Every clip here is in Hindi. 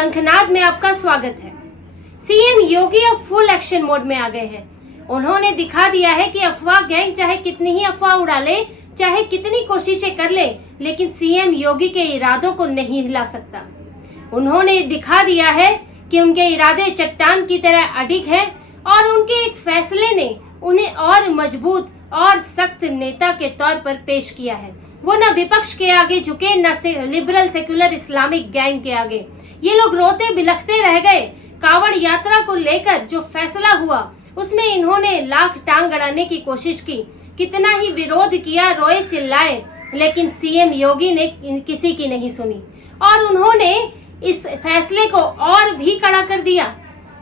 शंखनाद में आपका स्वागत है। सीएम योगी अब फुल एक्शन मोड में आ गए हैं। उन्होंने दिखा दिया है कि अफवाह गैंग चाहे कितनी ही अफवाह उड़ा ले, चाहे कितनी कोशिशें कर ले, लेकिन सीएम योगी के इरादों को नहीं हिला सकता। उन्होंने दिखा दिया है कि उनके इरादे चट्टान की तरह अडिग हैं और उनके एक फैसले ने उन्हें और मजबूत और सख्त नेता के तौर पर पेश किया है। वो न विपक्ष के आगे झुके, न लिबरल सेक्युलर इस्लामिक गैंग के आगे। ये लोग रोते बिलखते रह गए। कावड़ यात्रा को लेकर जो फैसला हुआ उसमें इन्होंने लाख टांग अड़ाने की कोशिश की, कितना ही विरोध किया, रोए चिल्लाए, लेकिन सीएम योगी ने किसी की नहीं सुनी और उन्होंने इस फैसले को और भी कड़ा कर दिया।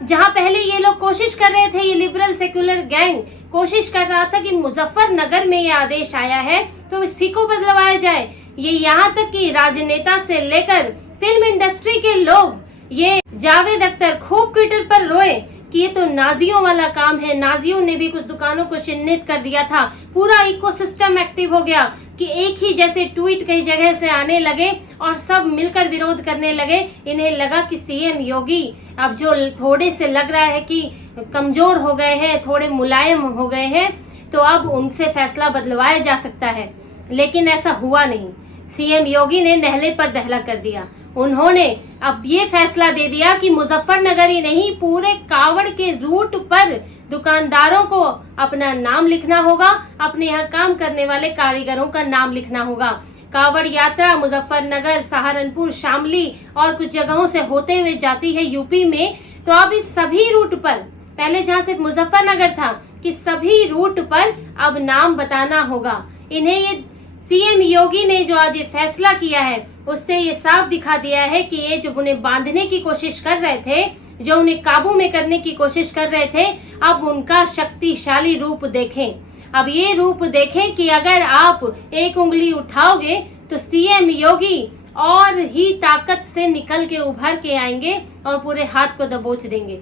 जहां पहले ये लोग कोशिश कर रहे थे, ये लिबरल सेक्युलर गैंग कोशिश कर रहा था कि मुजफ्फरनगर में ये आदेश आया है तो इसी को बदलवाया जाए। ये यहाँ तक कि राजनेता से लेकर फिल्म इंडस्ट्री के लोग, ये जावेद अख्तर खूब ट्विटर पर रोए कि ये तो नाजियों वाला काम है। नाजियों ने भी कुछ दुकानों को चिन्हित कर दिया था। पूरा इकोसिस्टम एक्टिव हो गया कि एक ही जैसे ट्वीट कई जगह से आने लगे और सब मिलकर विरोध करने लगे। इन्हें लगा कि सीएम योगी अब जो थोड़े से लग रहा है कि कमजोर हो गए हैं, थोड़े मुलायम हो गए हैं, तो अब उनसे फैसला बदलवाया जा सकता है, लेकिन ऐसा हुआ नहीं। सीएम योगी ने नहले पर दहला कर दिया। उन्होंने अब ये फैसला दे दिया कि मुजफ्फरनगर ही नहीं, पूरे कावड़ के रूट पर दुकानदारों को अपना नाम लिखना होगा, अपने यहाँ काम करने वाले कारीगरों का नाम लिखना होगा। कावड़ यात्रा मुजफ्फरनगर, सहारनपुर, शामली और कुछ जगहों से होते हुए जाती है यूपी में। तो अब इस सभी रूट पर, पहले जहाँ सिर्फ मुजफ्फरनगर था, कि सभी रूट पर अब नाम बताना होगा। इन्हें ये सीएम योगी ने जो आज ये फैसला किया है उससे ये साफ दिखा दिया है कि ये जो उन्हें बांधने की कोशिश कर रहे थे, जो उन्हें काबू में करने की कोशिश कर रहे थे, अब उनका शक्तिशाली रूप देखें। अब ये रूप देखें कि अगर आप एक उंगली उठाओगे तो सीएम योगी और ही ताकत से निकल के उभर के आएंगे और पूरे हाथ को दबोच देंगे।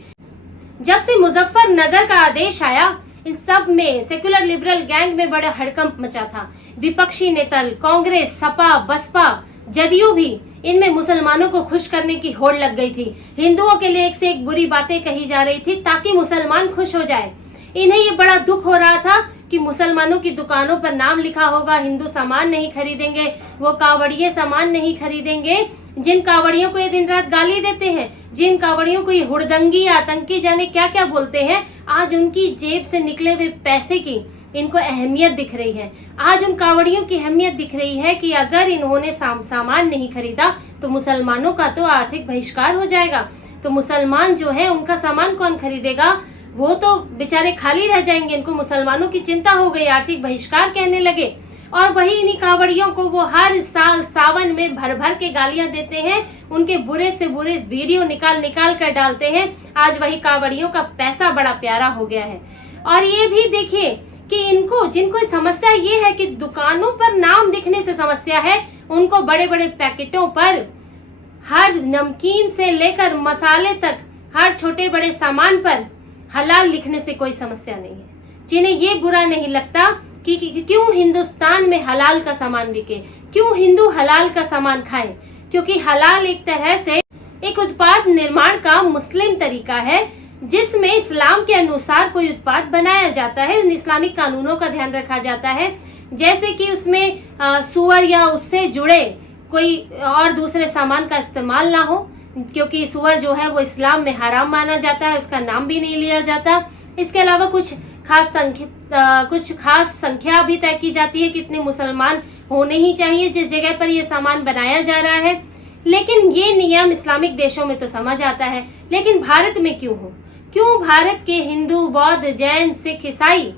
जब से मुजफ्फरनगर का आदेश आया, इन सब में सेक्युलर लिबरल गैंग में बड़ा हड़कंप मचा था। विपक्षी नेता कांग्रेस, सपा, बसपा, जदयू भी, इनमें मुसलमानों को खुश करने की होड़ लग गई थी। हिंदुओं के लिए एक से एक बुरी बातें कही जा रही थी ताकि मुसलमान खुश हो जाए। इन्हें ये बड़ा दुख हो रहा था कि मुसलमानों की दुकानों पर नाम लिखा होगा, हिंदू सामान नहीं खरीदेंगे, वो कावड़िये सामान नहीं खरीदेंगे। जिन कावड़ियों को ये दिन रात गाली देते हैं, जिन कावड़ियों को ये हुड़दंगी, आतंकी, जाने क्या क्या बोलते हैं, आज उनकी जेब से निकले हुए पैसे की इनको अहमियत दिख रही है। आज उन कावड़ियों की अहमियत दिख रही है कि अगर इन्होंने सामान नहीं खरीदा तो मुसलमानों का तो आर्थिक बहिष्कार हो जाएगा। तो मुसलमान जो है उनका सामान कौन खरीदेगा, वो तो बेचारे खाली रह जाएंगे। इनको मुसलमानों की चिंता हो गई, आर्थिक बहिष्कार कहने लगे। और वही इन्हीं कावड़ियों को वो हर साल सावन में भर भर के गालियां देते हैं, उनके बुरे से बुरे वीडियो निकाल कर डालते हैं। आज वही कावड़ियों का पैसा बड़ा प्यारा हो गया है। और ये भी देखिए कि इनको, जिनको समस्या ये है कि दुकानों पर नाम दिखने से समस्या है, उनको बड़े बड़े पैकेटों पर हर नमकीन से लेकर मसाले तक हर छोटे बड़े सामान पर हलाल लिखने से कोई समस्या नहीं है। जिन्हें ये बुरा नहीं लगता कि क्यों हिंदुस्तान में हलाल का सामान बिके, क्यों हिंदू हलाल का सामान खाएं, क्योंकि हलाल एक तरह से एक उत्पाद निर्माण का मुस्लिम तरीका है जिसमें इस्लाम के अनुसार कोई उत्पाद बनाया जाता है, उन इस्लामिक कानूनों का ध्यान रखा जाता है। जैसे कि उसमें सुअर या उससे जुड़े कोई और दूसरे सामान का इस्तेमाल ना हो, क्योंकि सुअर जो है वो इस्लाम में हराम माना जाता है, उसका नाम भी नहीं लिया जाता। इसके अलावा कुछ खास संख्या भी तय की जाती है, कितने मुसलमान होने ही चाहिए जिस जगह पर ये सामान बनाया जा रहा है। लेकिन ये नियम इस्लामिक देशों में तो समझ आता है, लेकिन भारत में क्यों हो? क्यों भारत के हिंदू, बौद्ध, जैन, सिख, ईसाई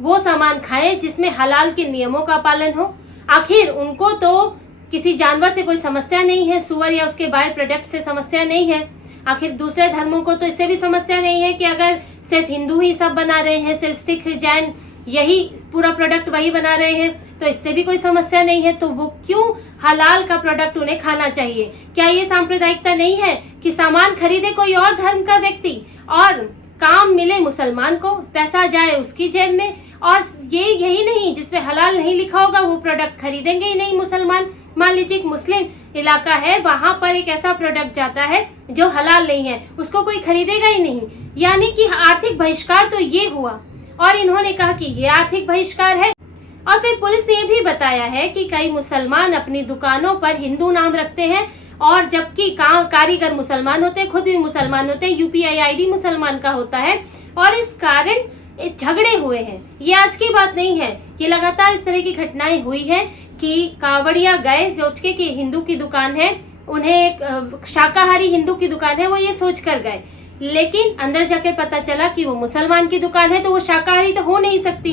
वो सामान खाएं जिसमें हलाल के नियमों का पालन हो? आखिर उनको तो किसी जानवर से कोई समस्या नहीं है, सुअर या उसके बाय प्रोडक्ट से समस्या नहीं है। आखिर दूसरे धर्मों को तो इससे भी समस्या नहीं है कि अगर सिर्फ हिंदू ही सब बना रहे हैं, सिर्फ सिख, जैन यही पूरा प्रोडक्ट वही बना रहे हैं, तो इससे भी कोई समस्या नहीं है। तो वो क्यों हलाल का प्रोडक्ट उन्हें खाना चाहिए? क्या ये सांप्रदायिकता नहीं है कि सामान खरीदे कोई और धर्म का व्यक्ति और काम मिले मुसलमान को, पैसा जाए उसकी जेब में, और ये यही नहीं जिसपे हलाल नहीं लिखा होगा वो प्रोडक्ट खरीदेंगे ही नहीं मुसलमान। मान लीजिए एक मुस्लिम इलाका है, वहां पर एक ऐसा प्रोडक्ट जाता है जो हलाल नहीं है, उसको कोई खरीदेगा ही नहीं, यानी कि आर्थिक बहिष्कार तो ये हुआ। और इन्होंने कहा कि ये आर्थिक बहिष्कार है। और फिर पुलिस ने ये भी बताया है कि कई मुसलमान अपनी दुकानों पर हिंदू नाम रखते हैं, और जबकि कारीगर मुसलमान होते हैं, खुद भी मुसलमान होते हैं, UPI ID मुसलमान का होता है, और इस कारण इस झगड़े हुए हैं। ये आज की बात नहीं है, ये लगातार इस तरह की घटनाएं हुई हैं कि कावड़िया गए सोच के कि हिंदू की दुकान है, उन्हें एक शाकाहारी हिंदू की दुकान है, वो ये सोच कर गए, लेकिन अंदर जाके पता चला कि वो मुसलमान की दुकान है, तो वो शाकाहारी तो हो नहीं सकती,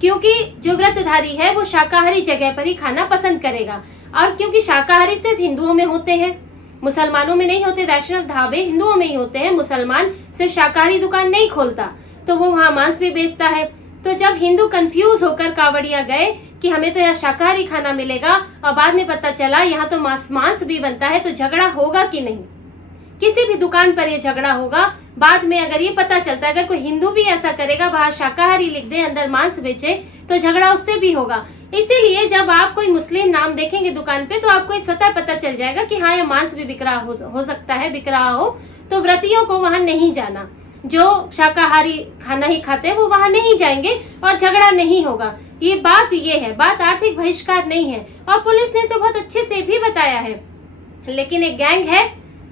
क्योंकि जो व्रतधारी है वो शाकाहारी जगह पर ही खाना पसंद करेगा। और क्योंकि शाकाहारी सिर्फ हिंदुओं में होते हैं, मुसलमानों में नहीं होते, वैष्णव ढाबे हिंदुओं में ही होते हैं, मुसलमान सिर्फ शाकाहारी दुकान नहीं खोलता, तो वो वहाँ मांस भी बेचता है। तो जब हिंदू कंफ्यूज होकर कावड़िया गए कि हमें तो यहाँ शाकाहारी खाना मिलेगा, और बाद में पता चला यहाँ तो मांस भी बनता है, तो झगड़ा होगा कि नहीं, किसी भी दुकान पर ये झगड़ा होगा। बाद में अगर ये पता चलता है अगर कोई हिंदू भी ऐसा करेगा, बाहर शाकाहारी लिख दे अंदर मांस बेचे, तो झगड़ा उससे भी होगा। इसीलिए जब आप कोई मुस्लिम नाम देखेंगे दुकान पे, तो आपको स्वतः पता चल जाएगा कि हाँ ये मांस भी बिक रहा हो सकता है, बिक रहा हो, तो व्रतियों को वहां नहीं जाना। जो शाकाहारी खाना ही खाते हैं वो वहां नहीं जाएंगे और झगड़ा नहीं होगा। ये है, बात आर्थिक बहिष्कार नहीं है। और पुलिस ने इसे बहुत अच्छे से भी बताया है। लेकिन एक गैंग है,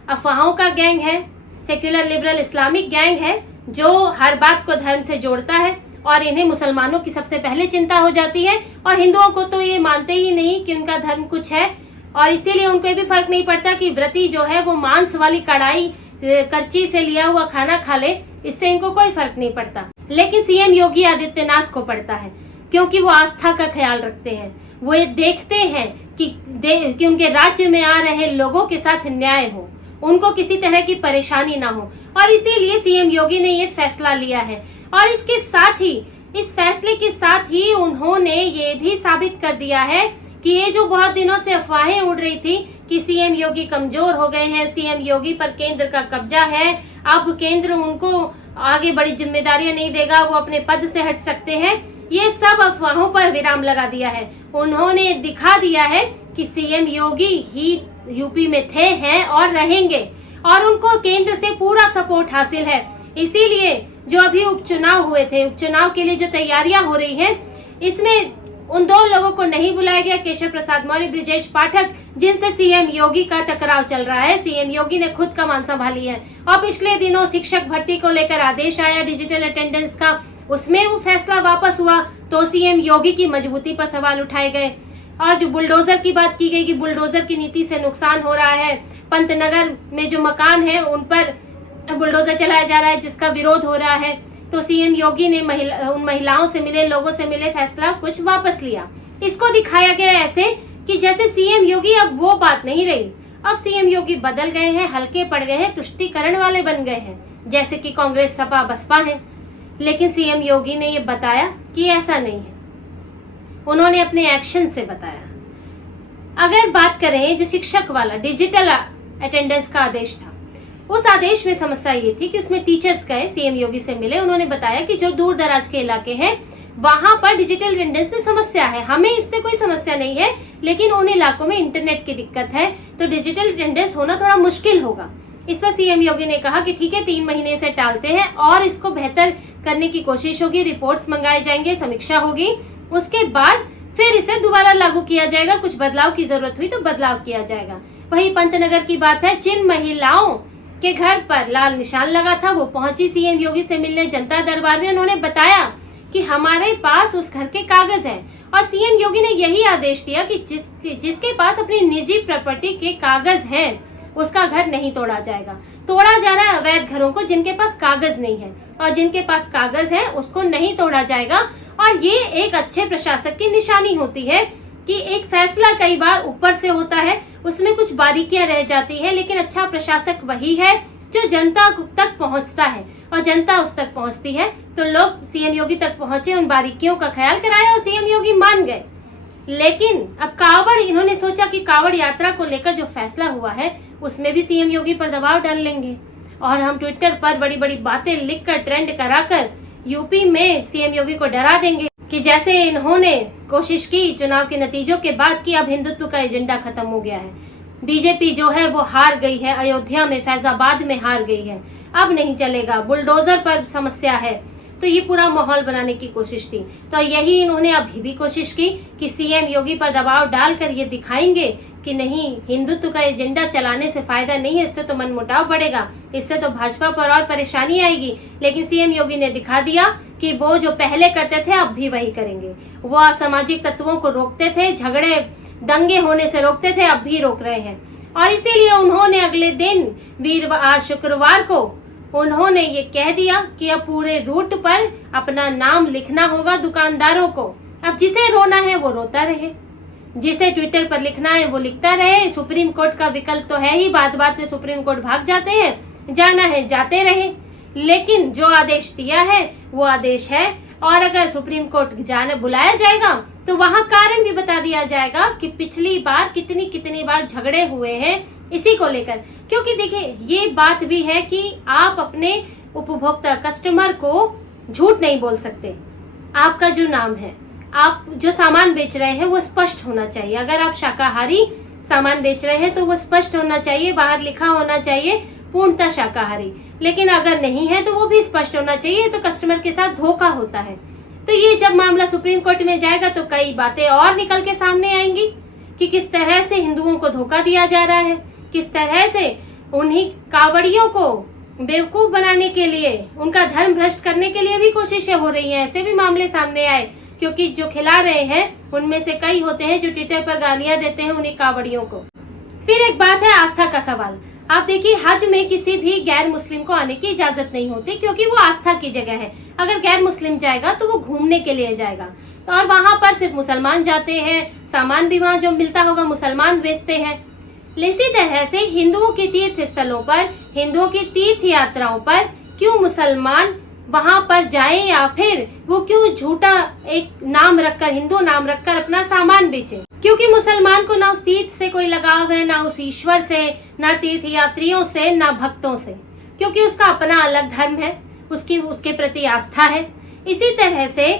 अफवाहों का गैंग है, सेक्युलर लिबरल इस्लामिक गैंग है, जो हर बात को धर्म से जोड़ता है, और इन्हें मुसलमानों की सबसे पहले चिंता हो जाती है, और हिंदुओं को तो ये मानते ही नहीं कि उनका धर्म कुछ है, और इसीलिए उनको ये भी फर्क नहीं पड़ता कि व्रती जो है वो मांस वाली कढ़ाई करची से लिया हुआ खाना खा ले, इससे इनको कोई फर्क नहीं पड़ता। लेकिन CM योगी आदित्यनाथ को पड़ता है, क्योंकि वो आस्था का ख्याल रखते हैं। वो ये देखते हैं कि उनके राज्य में आ रहे लोगों के साथ न्याय हो, उनको किसी तरह की परेशानी ना हो, और इसीलिए CM योगी ने ये फैसला लिया है। और इसके साथ ही, इस फैसले के साथ ही उन्होंने ये भी साबित कर दिया है कि ये जो बहुत दिनों से अफवाहें उड़ रही थी कि CM योगी कमजोर हो गए हैं, CM योगी पर केंद्र का कब्जा है, अब केंद्र उनको आगे बड़ी जिम्मेदारियां नहीं देगा, वो अपने पद से हट सकते हैं, ये सब अफवाहों पर विराम लगा दिया है। उन्होंने दिखा दिया है कि CM योगी ही यूपी में थे, हैं और रहेंगे, और उनको केंद्र से पूरा सपोर्ट हासिल है। इसीलिए जो अभी उपचुनाव हुए थे, उपचुनाव के लिए जो तैयारियां हो रही हैं, इसमें उन दो लोगों को नहीं बुलाया गया, केशव प्रसाद मौर्य, ब्रिजेश पाठक, जिनसे CM योगी का टकराव चल रहा है। CM योगी ने खुद कमान संभाली है, और पिछले दिनों शिक्षक भर्ती को लेकर आदेश आया डिजिटल अटेंडेंस का, उसमें वो फैसला वापस हुआ, तो CM योगी की मजबूती पर सवाल उठाए गए। और जो बुलडोजर की बात की गई कि बुलडोजर की नीति से नुकसान हो रहा है, पंतनगर में जो मकान है उन पर बुलडोजर चलाया जा रहा है, जिसका विरोध हो रहा है, तो CM योगी ने उन महिलाओं से मिले, लोगों से मिले, फैसला कुछ वापस लिया। इसको दिखाया गया ऐसे कि जैसे CM योगी अब वो बात नहीं रही, अब CM योगी बदल गए हैं, हल्के पड़ गए हैं, तुष्टीकरण वाले बन गए हैं, जैसे कि कांग्रेस, सपा, बसपा है। लेकिन CM योगी ने ये बताया कि ऐसा नहीं है, उन्होंने अपने एक्शन से बताया। अगर बात करें जो शिक्षक वाला डिजिटल अटेंडेंस का आदेश था, उस आदेश में समस्या ये थी कि उसमें टीचर्स गए, CM योगी से मिले, उन्होंने बताया कि जो दूर दराज के इलाके हैं वहां पर डिजिटल अटेंडेंस में समस्या है, हमें इससे कोई समस्या नहीं है, लेकिन उन इलाकों में इंटरनेट की दिक्कत है, तो डिजिटल अटेंडेंस होना थोड़ा मुश्किल होगा। इस पर CM योगी ने कहा कि ठीक है, 3 महीने से टालते हैं और इसको बेहतर करने की कोशिश होगी, रिपोर्ट्स मंगाए जाएंगे, समीक्षा होगी, उसके बाद फिर इसे दोबारा लागू किया जाएगा, कुछ बदलाव की जरूरत हुई तो बदलाव किया जाएगा। वही पंतनगर की बात है, जिन महिलाओं के घर पर लाल निशान लगा था वो पहुंची CM योगी से मिलने जनता दरबार में, उन्होंने बताया कि हमारे पास उस घर के कागज हैं, और CM योगी ने यही आदेश दिया कि जिसके पास अपनी निजी प्रॉपर्टी के कागज हैं उसका घर नहीं तोड़ा जाएगा। तोड़ा जा रहा है अवैध घरों को, जिनके पास कागज नहीं है, और जिनके पास कागज है उसको नहीं तोड़ा जाएगा। और ये एक अच्छे प्रशासक की निशानी होती है कि एक फैसला कई बार ऊपर से होता है, उसमें कुछ बारीकियां रह जाती है, लेकिन अच्छा प्रशासक वही है जो जनता तक पहुंचता है, और जनता उस तक पहुंचती है। तो लोग CM योगी तक पहुंचे, उन बारीकियों का ख्याल कराया, और CM योगी मान गए। लेकिन अब इन्होंने सोचा कि कावड़ यात्रा को लेकर जो फैसला हुआ है उसमें भी CM योगी पर दबाव डाल लेंगे, और हम ट्विटर पर बड़ी बड़ी बातें लिखकर ट्रेंड कराकर यूपी में CM योगी को डरा देंगे कि जैसे इन्होंने कोशिश की चुनाव के नतीजों के बाद कि अब हिंदुत्व का एजेंडा खत्म हो गया है, बीजेपी जो है वो हार गई है, अयोध्या में फैजाबाद में हार गई है, अब नहीं चलेगा, बुलडोजर पर समस्या है, तो ये पूरा माहौल बनाने की कोशिश थी। तो यही इन्होंने अभी भी कोशिश की कि सीएम योगी पर दबाव डालकर ये दिखाएंगे कि नहीं, हिंदुत्व का एजेंडा चलाने से फायदा नहीं है, इससे तो मनमुटाव बढ़ेगा, इससे तो भाजपा पर और परेशानी आएगी। लेकिन सीएम योगी ने दिखा दिया कि वो जो पहले करते थे अब भी वही करेंगे। वो असामाजिक तत्वों को रोकते थे, झगड़े दंगे होने से रोकते थे, अब भी रोक रहे हैं। और इसीलिए उन्होंने अगले दिन आज शुक्रवार को उन्होंने ये कह दिया कि अब पूरे रूट पर अपना नाम लिखना होगा दुकानदारों को। अब जिसे रोना है वो रोता रहे, जिसे ट्विटर पर लिखना है वो लिखता रहे। सुप्रीम कोर्ट का विकल्प तो है ही, बात बात में सुप्रीम कोर्ट भाग जाते हैं, जाना है जाते रहे, लेकिन जो आदेश दिया है वो आदेश है। और अगर सुप्रीम कोर्ट जाने बुलाया जाएगा तो वहां कारण भी बता दिया जाएगा कि पिछली बार कितनी बार झगड़े हुए हैं इसी को लेकर। क्योंकि देखिए, ये बात भी है कि आप अपने उपभोक्ता कस्टमर को झूठ नहीं बोल सकते। आपका जो नाम है, आप जो सामान बेच रहे हैं वो स्पष्ट होना चाहिए। अगर आप शाकाहारी सामान बेच रहे हैं तो वो स्पष्ट होना चाहिए, बाहर लिखा होना चाहिए पूर्णतः शाकाहारी। लेकिन अगर नहीं है तो वो भी स्पष्ट होना चाहिए, तो कस्टमर के साथ धोखा होता है। तो ये जब मामला सुप्रीम कोर्ट में जाएगा तो कई बातें और निकल के सामने आएंगी कि किस तरह से हिंदुओं को धोखा दिया जा रहा है, किस तरह से उन्हीं कावड़ियों को बेवकूफ बनाने के लिए, उनका धर्म भ्रष्ट करने के लिए भी कोशिशें हो रही हैं। ऐसे भी मामले सामने आए, क्योंकि जो खिला रहे हैं उनमें से कई होते हैं जो ट्विटर पर गालियां देते हैं उन्हीं कावड़ियों को। फिर एक बात है आस्था का सवाल। आप देखिए, हज में किसी भी गैर मुस्लिम को आने की इजाजत नहीं होती, क्योंकि वो आस्था की जगह है। अगर गैर मुस्लिम जाएगा तो वो घूमने के लिए जाएगा, तो और वहां पर सिर्फ मुसलमान जाते हैं, सामान भी वहां जो मिलता होगा मुसलमान बेचते हैं। इसी तरह से हिंदुओं के तीर्थ स्थलों पर, हिंदुओं की तीर्थ यात्राओं पर क्यों मुसलमान वहां पर जाए, या फिर वो क्यों झूठा एक नाम रखकर, हिंदू नाम रखकर अपना सामान बेचे? क्योंकि मुसलमान को ना उस तीर्थ से कोई लगाव है, ना उस ईश्वर से, ना तीर्थ यात्रियों से, ना भक्तों से, क्योंकि उसका अपना अलग धर्म है, उसके प्रति आस्था है। इसी तरह से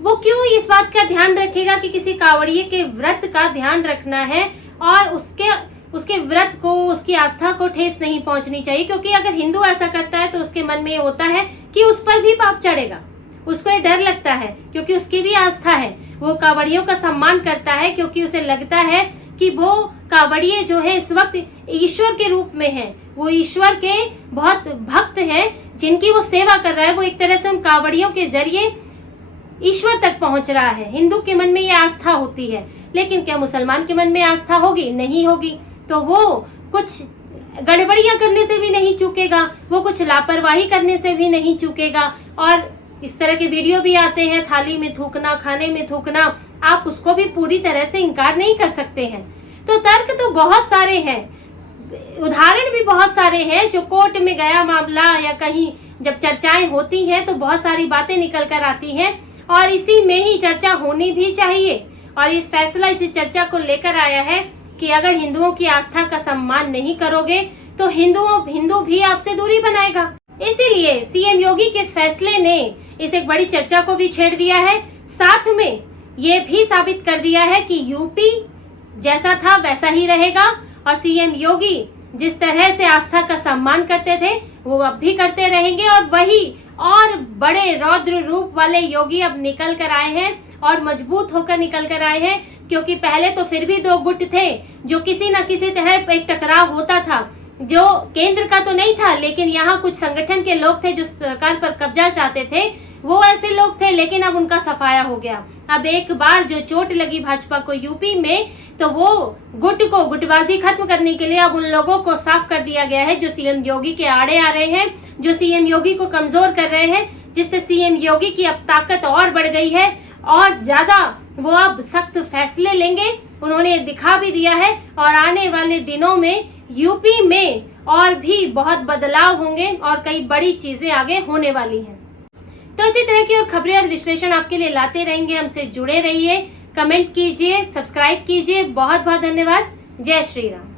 वो क्यों इस बात का ध्यान रखेगा कि किसी कावड़िए के व्रत का ध्यान रखना है और उसके व्रत को, उसकी आस्था को ठेस नहीं पहुंचनी चाहिए। क्योंकि अगर हिंदू ऐसा करता है तो उसके मन में ये होता है कि उस पर भी पाप चढ़ेगा, उसको ये डर लगता है, क्योंकि उसकी भी आस्था है। वो कावड़ियों का सम्मान करता है क्योंकि उसे लगता है कि वो कावड़िए जो है इस वक्त ईश्वर के रूप में है, वो ईश्वर के बहुत भक्त हैं जिनकी वो सेवा कर रहा है। वो एक तरह से उन कावड़ियों के जरिए ईश्वर तक पहुंच रहा है। हिंदू के मन में ये आस्था होती है, लेकिन क्या मुसलमान के मन में आस्था होगी? नहीं होगी। तो वो कुछ गड़बड़ियां करने से भी नहीं चूकेगा, वो कुछ लापरवाही करने से भी नहीं चूकेगा। और इस तरह के वीडियो भी आते हैं, थाली में थूकना, खाने में थूकना, आप उसको भी पूरी तरह से इनकार नहीं कर सकते हैं। तो तर्क तो बहुत सारे हैं, उदाहरण भी बहुत सारे हैं। जो कोर्ट में गया मामला या कहीं जब चर्चाएं होती हैं तो बहुत सारी बातें निकल कर आती हैं, और इसी में ही चर्चा होनी भी चाहिए। और ये फैसला इसी चर्चा को लेकर आया है कि अगर हिंदुओं की आस्था का सम्मान नहीं करोगे तो हिंदू भी आपसे दूरी बनाएगा। इसीलिए सीएम योगी के फैसले ने इस एक बड़ी चर्चा को भी छेड़ दिया है। साथ में ये भी साबित कर दिया है कि यूपी जैसा था वैसा ही रहेगा, और सीएम योगी जिस तरह से आस्था का सम्मान करते थे वो अब भी करते रहेंगे। और वही और बड़े रौद्र रूप वाले योगी अब निकल कर आए हैं, और मजबूत होकर निकल कर आए हैं। क्योंकि पहले तो फिर भी दो गुट थे जो किसी न किसी तरह एक टकराव होता था, जो केंद्र का तो नहीं था, लेकिन यहाँ कुछ संगठन के लोग थे जो सरकार पर कब्जा चाहते थे, वो ऐसे लोग थे। लेकिन अब उनका सफाया हो गया। अब एक बार जो चोट लगी भाजपा को यूपी में, तो वो गुटबाजी खत्म करने के लिए अब उन लोगों को साफ कर दिया गया है जो सीएम योगी के आड़े आ रहे हैं, जो सीएम योगी को कमजोर कर रहे हैं, जिससे सीएम योगी की अब ताकत और बढ़ गई है और ज्यादा वो अब सख्त फैसले लेंगे। उन्होंने दिखा भी दिया है, और आने वाले दिनों में यूपी में और भी बहुत बदलाव होंगे और कई बड़ी चीजें आगे होने वाली हैं। तो इसी तरह की और खबरें और विश्लेषण आपके लिए लाते रहेंगे। हमसे जुड़े रहिए, कमेंट कीजिए, सब्सक्राइब कीजिए। बहुत बहुत धन्यवाद। जय श्री राम।